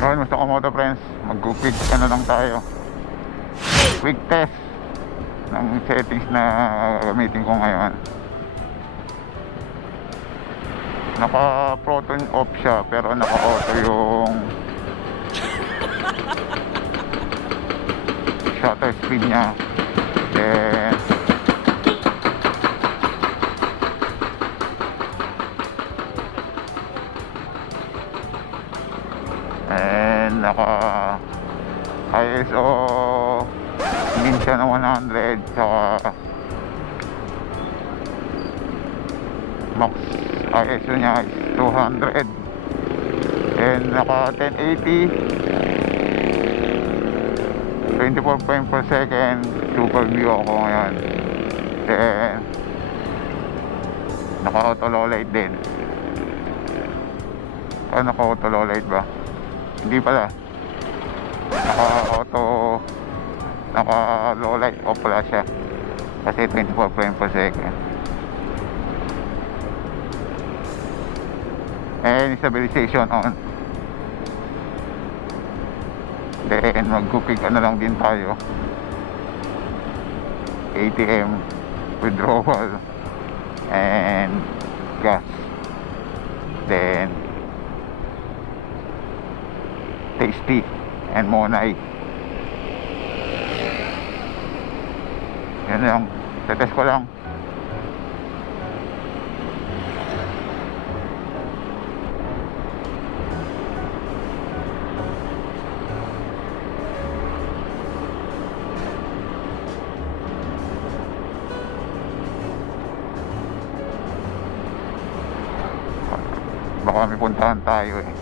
Ngayon gusto ko KaMotoFriends, mag-quick ano lang tayo, quick test ng settings na gagamitin ko ngayon. Naka proton off siya pero naka auto yung shutter speed niya. Then naka ISO din siya na 100, saka max ISO niya is 200, and naka 1080 24 frames per second super view ako ngayon. Then naka auto low light din. Naka auto low light ba? Hindi pala, naka low light off pala siya kasi 24 frames per second. And stabilization on. Then mag-quick ano lang din tayo, ATM, withdrawal, and gas. Then tasty and monay. Yan lang, tetest ko lang. Baka may puntahan tayo eh.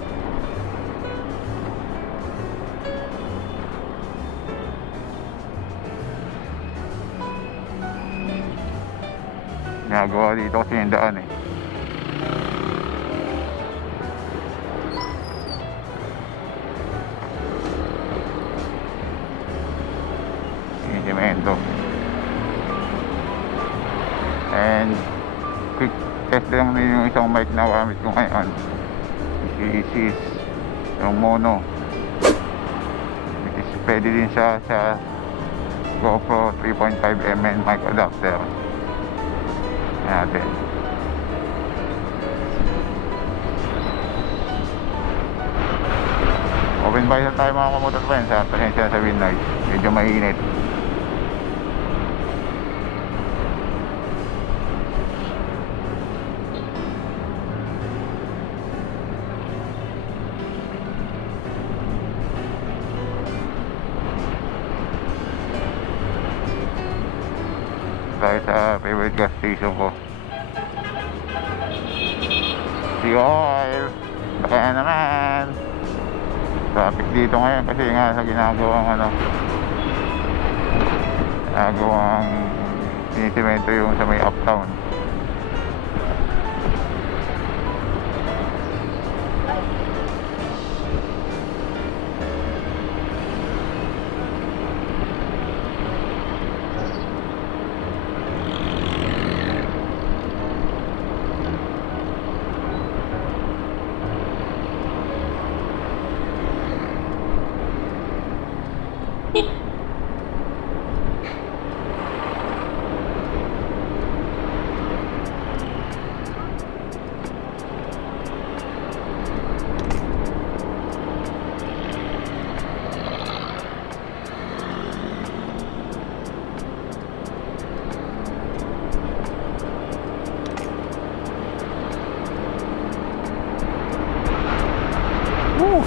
Nagawa dito kasi yung daan eh. Yung semento. And quick test lang na yung isang mic na gamit ko ngayon. This is yung mono. It is pwede din siya sa Gopro 3.5mm mic adapter natin. Open buy na tayo mga KaMotoFriends ha. Pasensya na sa midnight, medyo mainit. Tayo sa favorite gas station ko, si oil. Kaya naman traffic dito ngayon kasi nga sa ginagawang sinisemento yung sa may uptown.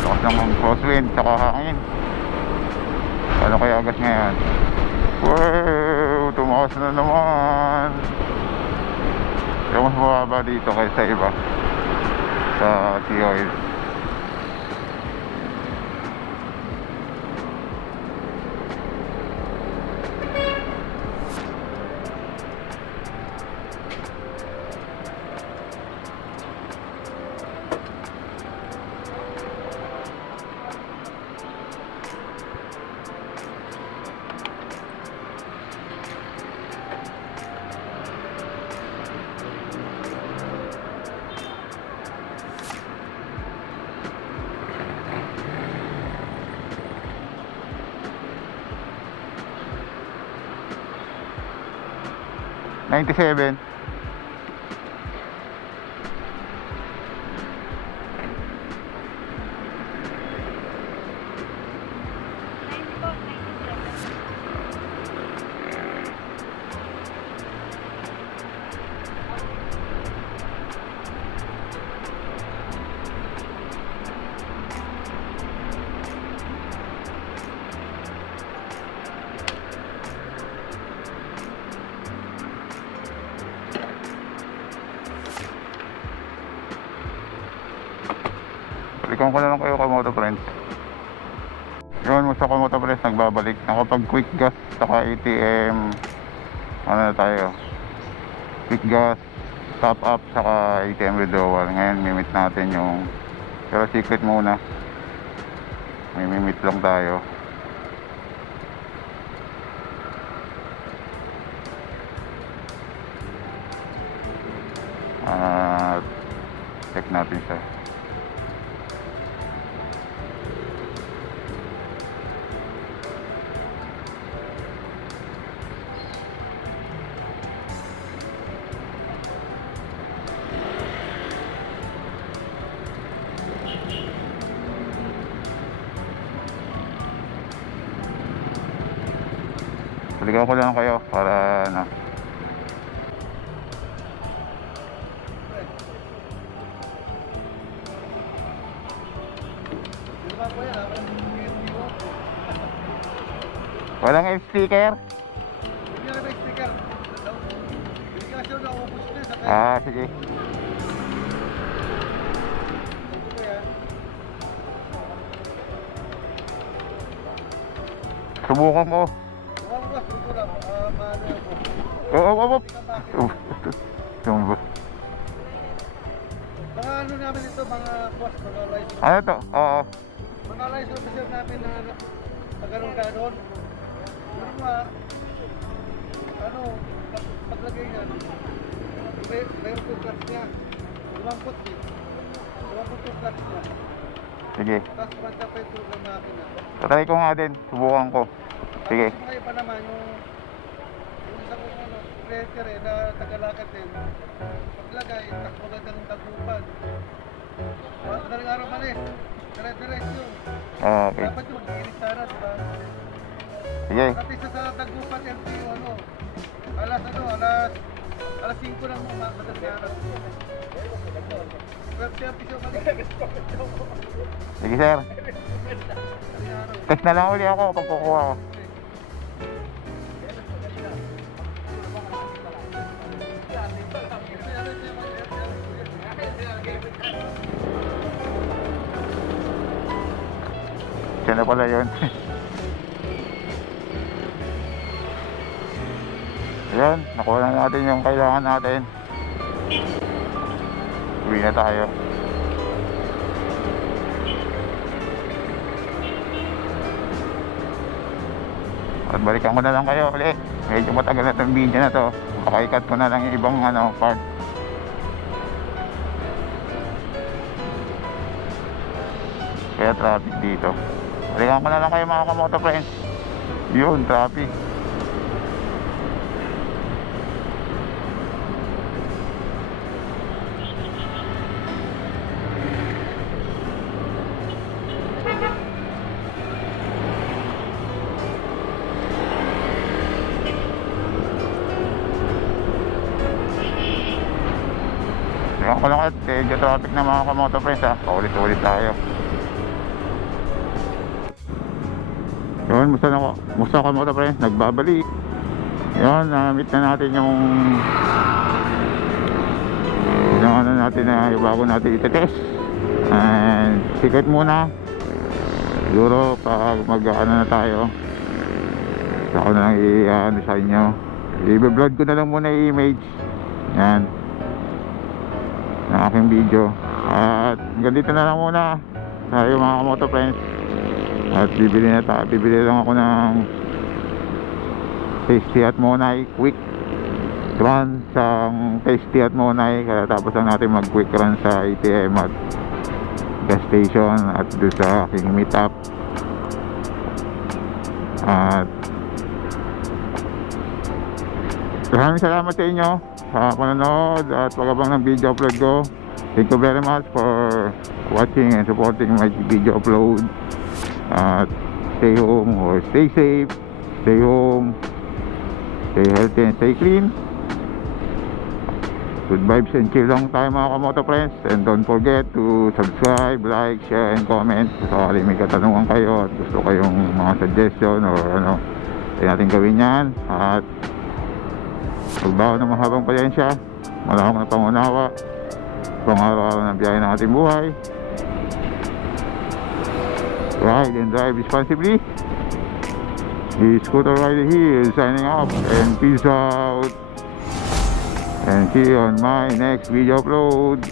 Lakas ng crosswind saka hangin. Ano kaya agad ngayon? Wow, tumakas na naman. Kaya mas mababa dito kaysa iba sa T-oil. 97. Balikan ko na lang kayo KaMotoFriends. Yun, gusto KaMotoFriends nagbabalik. Nakapag quick gas saka ATM. Ano na tayo? Quick gas, top up saka ATM withdrawal. Ngayon mimit natin yung, pero secret muna. May mimit lang tayo. Check natin siya. Balikan ko lang kayo para ano. Walang sticker? Hindi na may sticker. Hindi kasi naubos na sa Ah, sige. Subukan ko. Oo. Mga ano namin ito, mga boss, mga license. Ano to? Oo. Mga license officer namin na pagkaroon. Pero ano, paglagay niya, mayroon po clutch niya. Lumangkot eh. Lumangkot yung clutch niya. Sige. Tapos manta pa ito ng makina. Try ko nga din. Subukan ko. Sige. Tapos mga iba naman, yung isang ano, operator eh, na tagalakad din. Paglagay, tapos magandang tagupan. Madaling araw malis. Dire-diretso yun. Okay. Dapat yung mag-iinig sana, diba? Sige. Pati sa tagupan LTO, alas 5 lang mga madaling araw. Swerte ang piso malis. Sige sir. Madaling araw. Text na lang uli ako pag kukuha ko. Siya na pala yun. Ayan, nakuha na natin yung kailangan natin. Uwi na tayo. At balikan ko na lang kayo ulit. Medyo matagal na itong video na to. Pakaikat ko na lang yung ibang part. Kaya traffic dito. Balikan ko na lang kayo mga KaMotoFriends. Yun, traffic. Balikan ko lang kayo. Medyo traffic na mga KaMotoFriends ha. Paulit-ulit tayo. Yun, musta KaMotoFriends, nagbabalik. Yun, na-meet na natin yung ano natin na yung bago natin itetest. And secret muna. Siguro pag mag-ano na tayo, ako na lang i-ano sa inyo. I-vlog ko na lang muna yung image. Yan. Ng aking video. At hanggang dito na lang muna tayo mga KaMotoFriends. At bibili lang ako ng tasty at monay quick run sa tasty at monay, kaya tapos lang natin mag quick run sa ATM at gas station at doon sa aking meet up. At Maraming salamat sa inyo sa panonood at pag-abang ng video upload ko. Thank you very much for watching and supporting my video upload. At stay home or stay safe, stay home, stay healthy and stay clean. Good vibes and chill lang tayo mga KaMotoFriends. And don't forget to subscribe, like, share, and comment. So may katanungan kayo at gusto kayong mga suggestion or ano, tayo natin gawin yan. At magbaho ng mahabang palyensya, malawak na pangunawa, pang araw-araw ng biyahe ng ating buhay. Ride and drive responsibly. The Scooter Rider here signing off, and peace out, and see you on my next video upload.